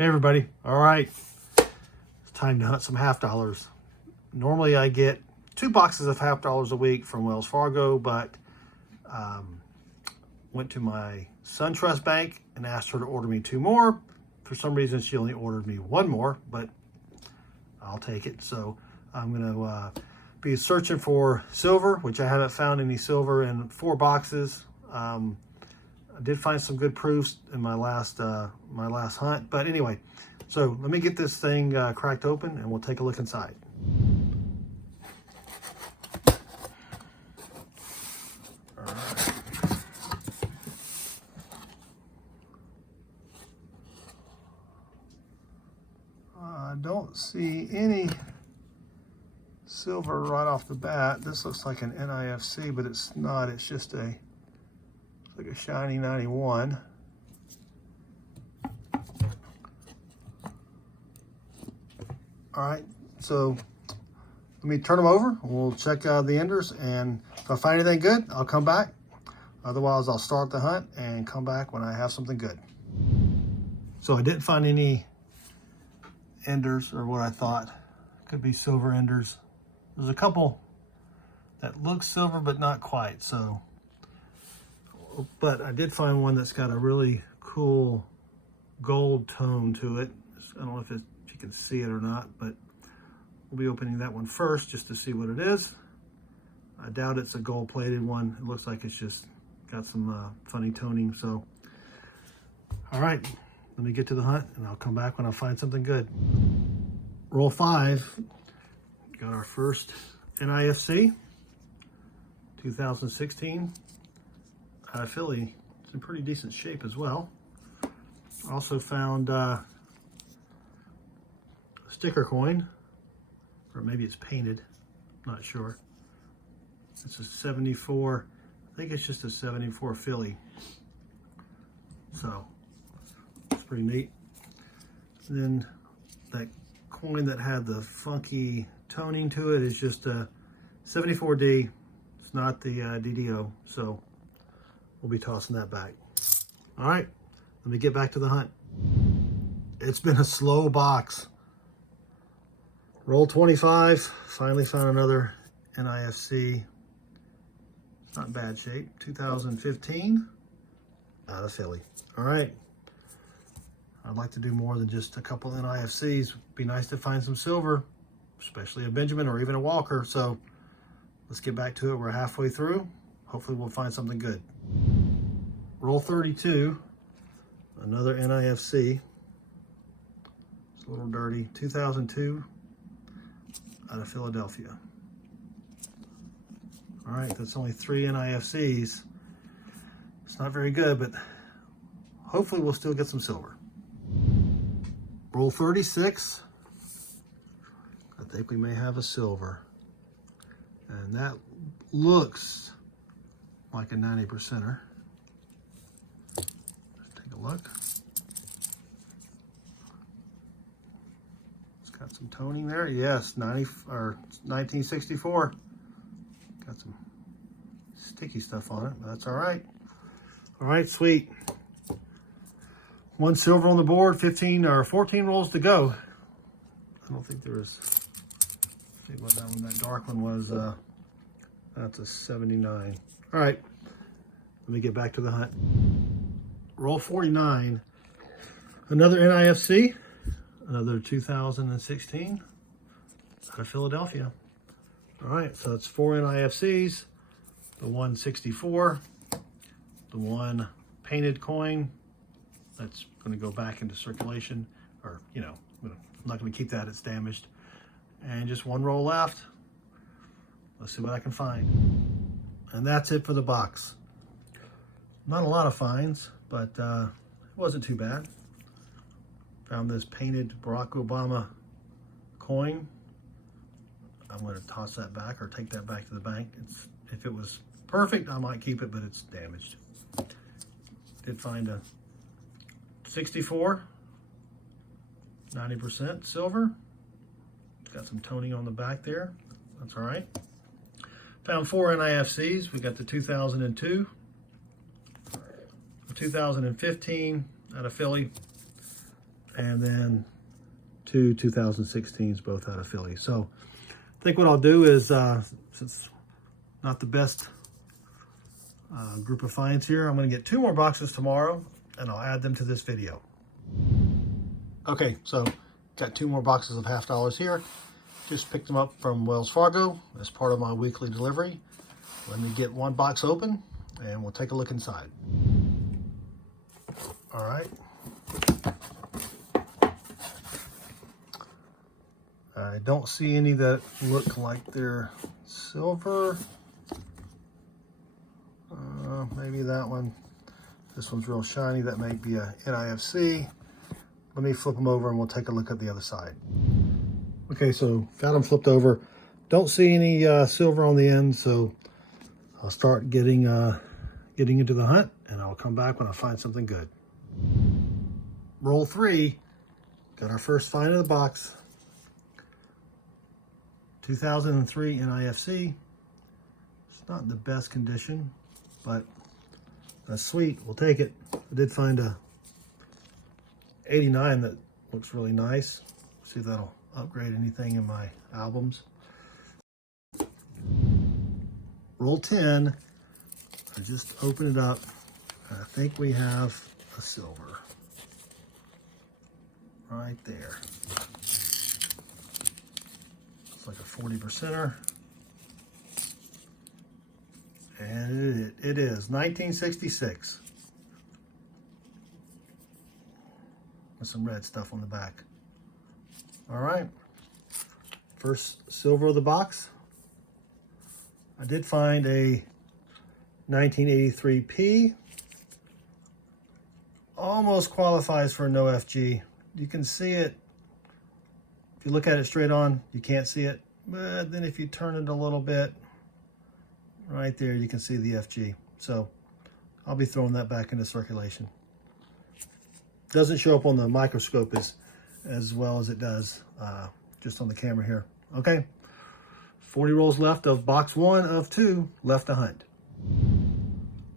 Hey everybody, all right, it's time to hunt some half dollars. Normally I get 2 boxes of half dollars a week from Wells Fargo, but went to my SunTrust bank and asked her to order me 2 more. For some reason she only ordered me 1 more, but I'll take it. So I'm gonna be searching for silver, which I haven't found any silver in 4 boxes. I did find some good proofs in my last hunt, but anyway, so let me get this thing cracked open and we'll take a look inside. All right. I don't see any silver right off the bat. This looks like an NIFC, but it's not. It's just like a shiny 91. All right, so let me turn them over. We'll check out the enders, and if I find anything good, I'll come back. Otherwise, I'll start the hunt and come back when I have something good. So I didn't find any enders, or what I thought could be silver enders. There's a couple that look silver, but not quite. So, but I did find one that's got a really cool gold tone to it. I don't know if you can see it or not, but we'll be opening that one first just to see what it is. I doubt it's a gold plated one. It looks like it's just got some funny toning. So, all right, let me get to the hunt and I'll come back when I find something good. Roll 5, got our first NIFC, 2016. Out of Philly. It's in pretty decent shape as well. Also found a sticker coin, or maybe it's painted, not sure. It's a 74, I think it's just a 74 Philly. So it's pretty neat. And then that coin that had the funky toning to it is just a 74D. It's not the DDO, so we'll be tossing that back. All right, let me get back to the hunt. It's been a slow box. Roll 25, finally found another NIFC. It's not in bad shape, 2015, out of Philly. All right, I'd like to do more than just a couple NIFCs. Be nice to find some silver, especially a Benjamin or even a Walker. So let's get back to it. We're halfway through. Hopefully we'll find something good. Roll 32, another NIFC. It's a little dirty, 2002, out of Philadelphia. All right, that's only 3 NIFCs. It's not very good, but hopefully we'll still get some silver. Roll 36. I think we may have a silver. And that looks like a 90%er. Let's take a look. It's got some toning there. Yes, 1964. Got some sticky stuff on it, but that's all right. All right, sweet. 1 silver on the board, 15 or 14 rolls to go. I don't think there was, see what that one, that dark one was, that's a 79. All right, let me get back to the hunt. Roll 49, another NIFC, another 2016, out of Philadelphia. All right, so it's 4 NIFCs, the 164, the 1 painted coin, that's gonna go back into circulation, or, you know, I'm not gonna keep that, it's damaged. And just 1 roll left. Let's see what I can find. And that's it for the box. Not a lot of finds, but it wasn't too bad. Found this painted Barack Obama coin. I'm gonna toss that back or take that back to the bank. If it was perfect, I might keep it, but it's damaged. Did find a 64, 90% silver. It's got some toning on the back there. That's all right. Found 4 NIFCs. We got the 2002, the 2015 out of Philly, and then 2 2016s, both out of Philly. So I think what I'll do is, since not the best group of finds here, I'm going to get 2 more boxes tomorrow, and I'll add them to this video. Okay, so got 2 more boxes of half dollars here. Just picked them up from Wells Fargo as part of my weekly delivery. Let me get 1 box open, and we'll take a look inside. All right. I don't see any that look like they're silver. Maybe that one. This one's real shiny. That may be a NIFC. Let me flip them over and we'll take a look at the other side. Okay, so got them flipped over. Don't see any silver on the end, so I'll start getting into the hunt, and I'll come back when I find something good. Roll 3. Got our first find in the box. 2003 NIFC. It's not in the best condition, but that's sweet. We'll take it. I did find a 89 that looks really nice. See if that'll upgrade anything in my albums. Roll 10. I just opened it up. I think we have a silver right there. It's like a 40%er. And it is 1966. With some red stuff on the back. All right. First silver of the box. I did find a 1983 P. Almost qualifies for a no FG. You can see it. If you look at it straight on, you can't see it. But then if you turn it a little bit, right there, you can see the FG. So I'll be throwing that back into circulation. Doesn't show up on the microscope as well as it does just on the camera here. Okay, 40 rolls left of box 1 of 2 left to hunt.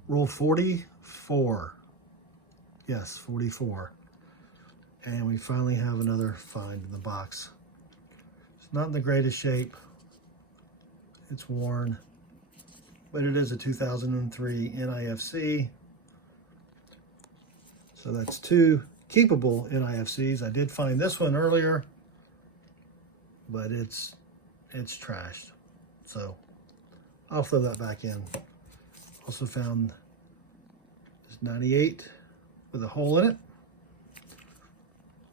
Roll 44. Yes, 44. And we finally have another find in the box. It's not in the greatest shape. It's worn, but it is a 2003 NIFC. So that's 2 keepable NIFCs. I did find this one earlier, but it's trashed. So I'll throw that back in. Also found this 98 with a hole in it.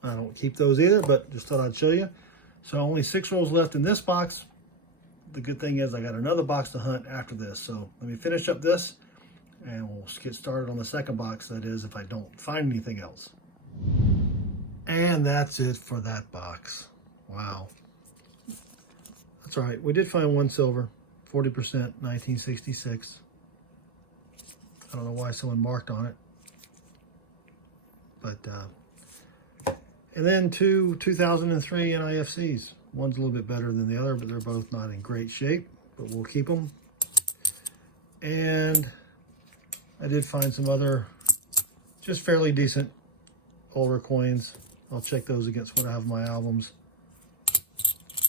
I don't keep those either, but just thought I'd show you. So only 6 rolls left in this box. The good thing is I got another box to hunt after this. So let me finish up this and we'll get started on the second box. That is, if I don't find anything else. And that's it for that box. Wow. That's all right. We did find 1 silver, 40%, 1966. I don't know why someone marked on it. But, and then 2 2003 NIFCs. One's a little bit better than the other, but they're both not in great shape, but we'll keep them. And I did find some other just fairly decent older coins. I'll check those against what I have in my albums.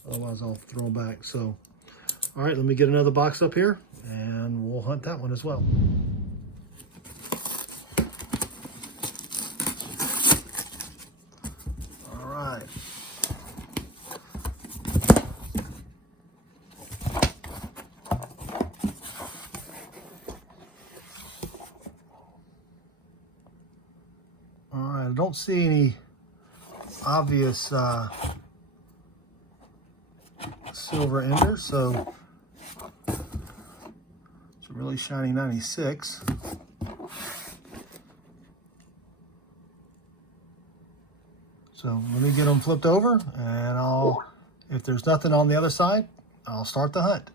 Otherwise, I'll throw them back. So, all right, let me get another box up here, and we'll hunt that one as well. All right. All right, I don't see any obvious silver ender, so it's a really shiny 96. So let me get them flipped over, and if there's nothing on the other side, I'll start the hunt.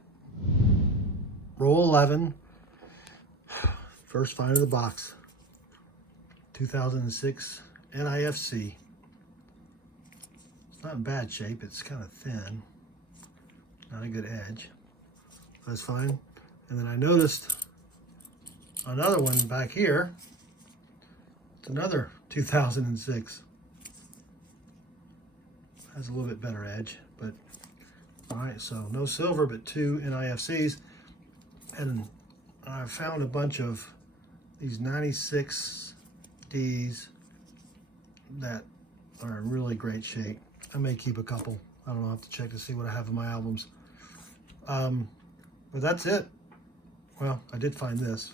Roll 11, first find of the box, 2006 NIFC. It's not in bad shape, it's kind of thin. Not a good edge. That's fine. And then I noticed another one back here. It's another 2006. has a little bit better edge, but all right, so no silver, but 2 NIFCs. And I found a bunch of these 96 Ds that are in really great shape. I may keep a couple. I don't know, I'll have to check to see what I have in my albums. But that's it. Well, I did find this.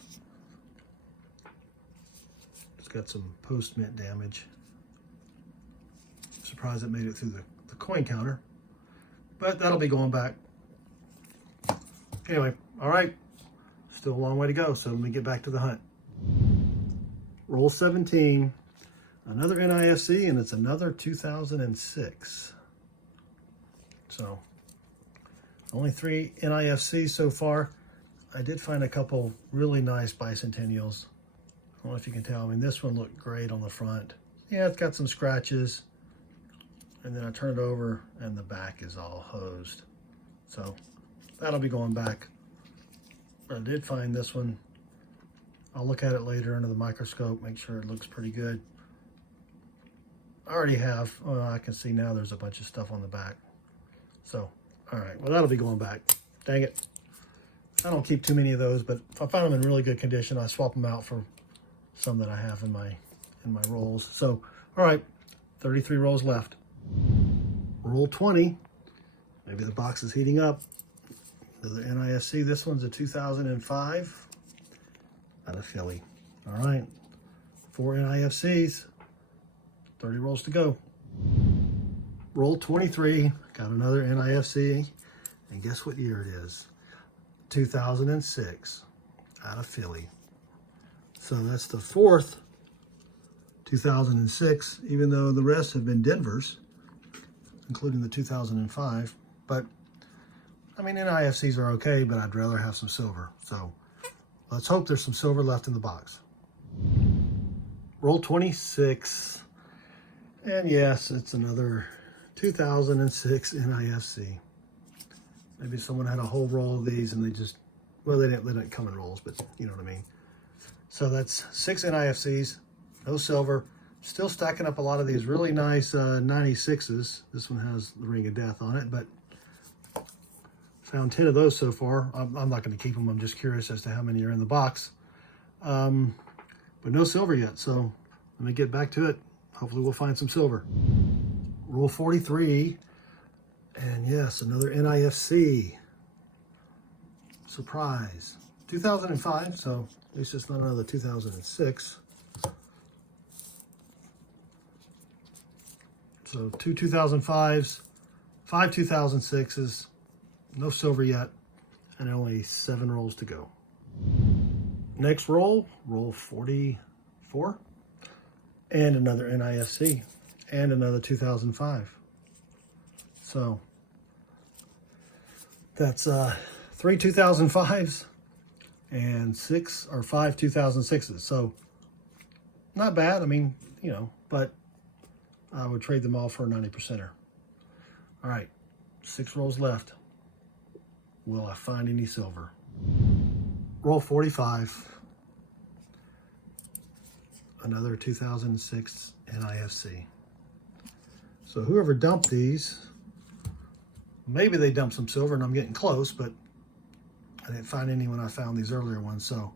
It's got some post-mint damage. Surprised it made it through the coin counter. But that'll be going back. Anyway, all right. Still a long way to go, so let me get back to the hunt. Roll 17. Another NIFC, and it's another 2006. So, only 3 NIFCs so far. I did find a couple really nice bicentennials. I don't know if you can tell. I mean, this one looked great on the front. Yeah, it's got some scratches. And then I turn it over, and the back is all hosed. So, that'll be going back. I did find this one. I'll look at it later under the microscope, make sure it looks pretty good. I already have, well, I can see now there's a bunch of stuff on the back. So, all right, well, that'll be going back. Dang it. I don't keep too many of those, but if I find them in really good condition, I swap them out for some that I have in my rolls. So, all right, 33 rolls left. Roll 20. Maybe the box is heating up. Another NIFC. This one's a 2005 out of Philly. All right, 4 NIFCs. 30 rolls to go. Roll 23. Got another NIFC. And guess what year it is? 2006 out of Philly. So that's the 4th 2006, even though the rest have been Denver's, including the 2005. But, I mean, NIFCs are okay, but I'd rather have some silver. So let's hope there's some silver left in the box. Roll 26. And yes, it's another 2006 NIFC. Maybe someone had a whole roll of these and they just, well, they didn't come in rolls, but you know what I mean. So that's 6 NIFCs, no silver. Still stacking up a lot of these really nice 96s. This one has the Ring of Death on it, but found 10 of those so far. I'm not going to keep them. I'm just curious as to how many are in the box. But no silver yet, so let me get back to it. Hopefully we'll find some silver. Roll 43. And yes, another NIFC. Surprise. 2005, so at least it's not another 2006. So 2 2005s, 5 2006s, no silver yet, and only 7 rolls to go. Next roll, roll 44. And another NIFC, and another 2005. So that's 3 2005s and 6 or 5 2006s. So not bad. I mean, you know, but I would trade them all for a 90%er. All right, 6 rolls left. Will I find any silver? Roll 45. Another 2006 NIFC. So whoever dumped these, maybe they dumped some silver and I'm getting close, but I didn't find any when I found these earlier ones. So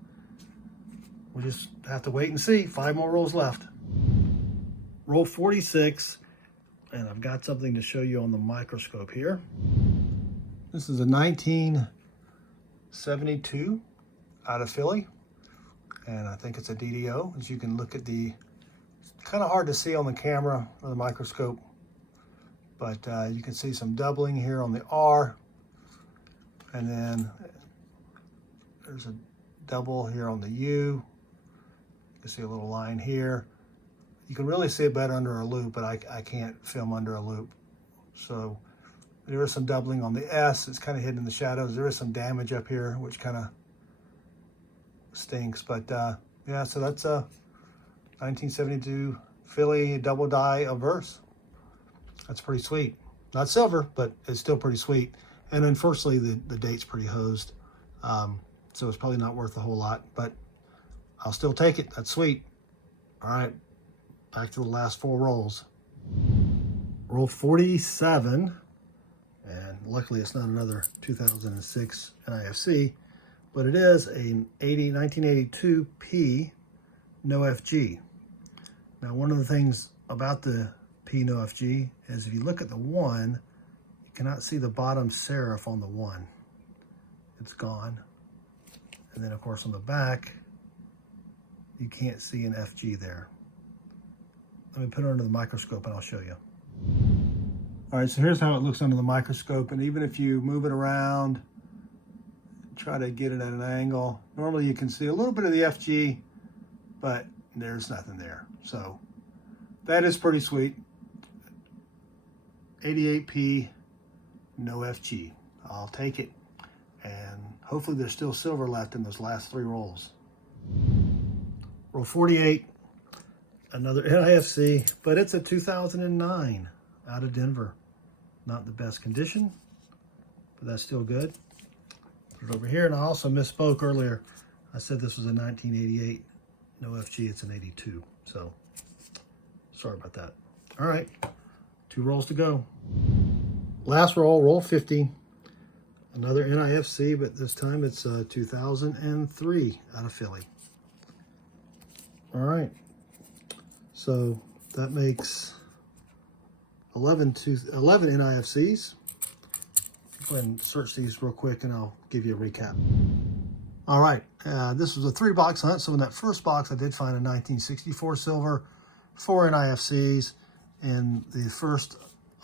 we'll just have to wait and see. 5 more rolls left. Roll 46, and I've got something to show you on the microscope here. This is a 1972 out of Philly. And I think it's a DDO. As you can look at the, it's kind of hard to see on the camera or the microscope, but you can see some doubling here on the R, and then there's a double here on the U. You can see a little line here. You can really see it better under a loop, but I can't film under a loop. So there is some doubling on the S. It's kind of hidden in the shadows. There is some damage up here, which kind of stinks, but yeah, so that's a 1972 Philly double die obverse. That's pretty sweet. Not silver, but it's still pretty sweet. And unfortunately, the date's pretty hosed, so it's probably not worth a whole lot, but I'll still take it. That's sweet. All right, back to the last 4 rolls. Roll 47, and luckily it's not another 2006 NIFC, but it is a 1982 P no FG. Now, one of the things about the P no FG is if you look at the 1, you cannot see the bottom serif on the 1. It's gone. And then, of course, on the back, you can't see an FG there. Let me put it under the microscope and I'll show you. All right, so here's how it looks under the microscope. And even if you move it around, try to get it at an angle, normally you can see a little bit of the FG, but there's nothing there. So that is pretty sweet. 88p, no FG. I'll take it. And hopefully there's still silver left in those last 3 rolls. Roll 48, another NIFC, but it's a 2009 out of Denver. Not the best condition, but that's still good. Put it over here, and I also misspoke earlier. I said this was a 1988 no FG, it's an 82. So sorry about that. All right, 2 rolls to go. Last roll, roll 50. Another NIFC, but this time it's 2003 out of Philly. All right, so that makes 11 NIFCs. Go ahead and search these real quick and I'll give you a recap. All right, this was a 3-box hunt. So in that first box, I did find a 1964 silver, 4 NIFCs. In the first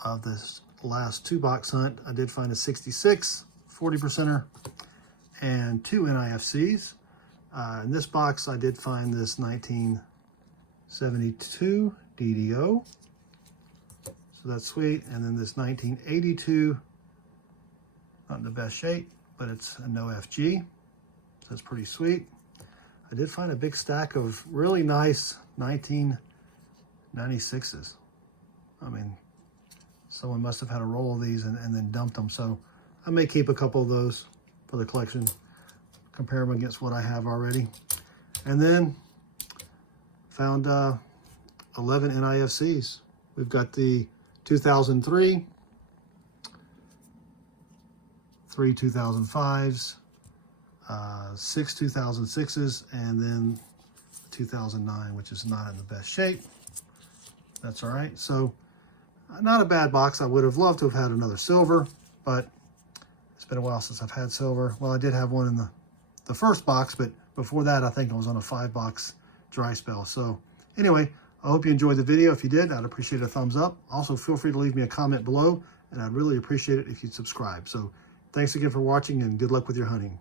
of this last 2-box hunt, I did find a 66, 40%er, and 2 NIFCs. In this box, I did find this 1972 DDO. So that's sweet. And then this 1982, not in the best shape, but it's a no FG. So that's pretty sweet. I did find a big stack of really nice 1996s. I mean, someone must have had a roll of these and then dumped them. So I may keep a couple of those for the collection, compare them against what I have already. And then found 11 NIFCs. We've got the 2003, 3 2005s, 6 2006s, and then 2009, which is not in the best shape. That's all right. So not a bad box. I would have loved to have had another silver, but it's been a while since I've had silver. Well, I did have one in the first box, but before that, I think I was on a 5-box dry spell. So anyway, I hope you enjoyed the video. If you did, I'd appreciate a thumbs up. Also, feel free to leave me a comment below, and I'd really appreciate it if you'd subscribe. So thanks again for watching, and good luck with your hunting.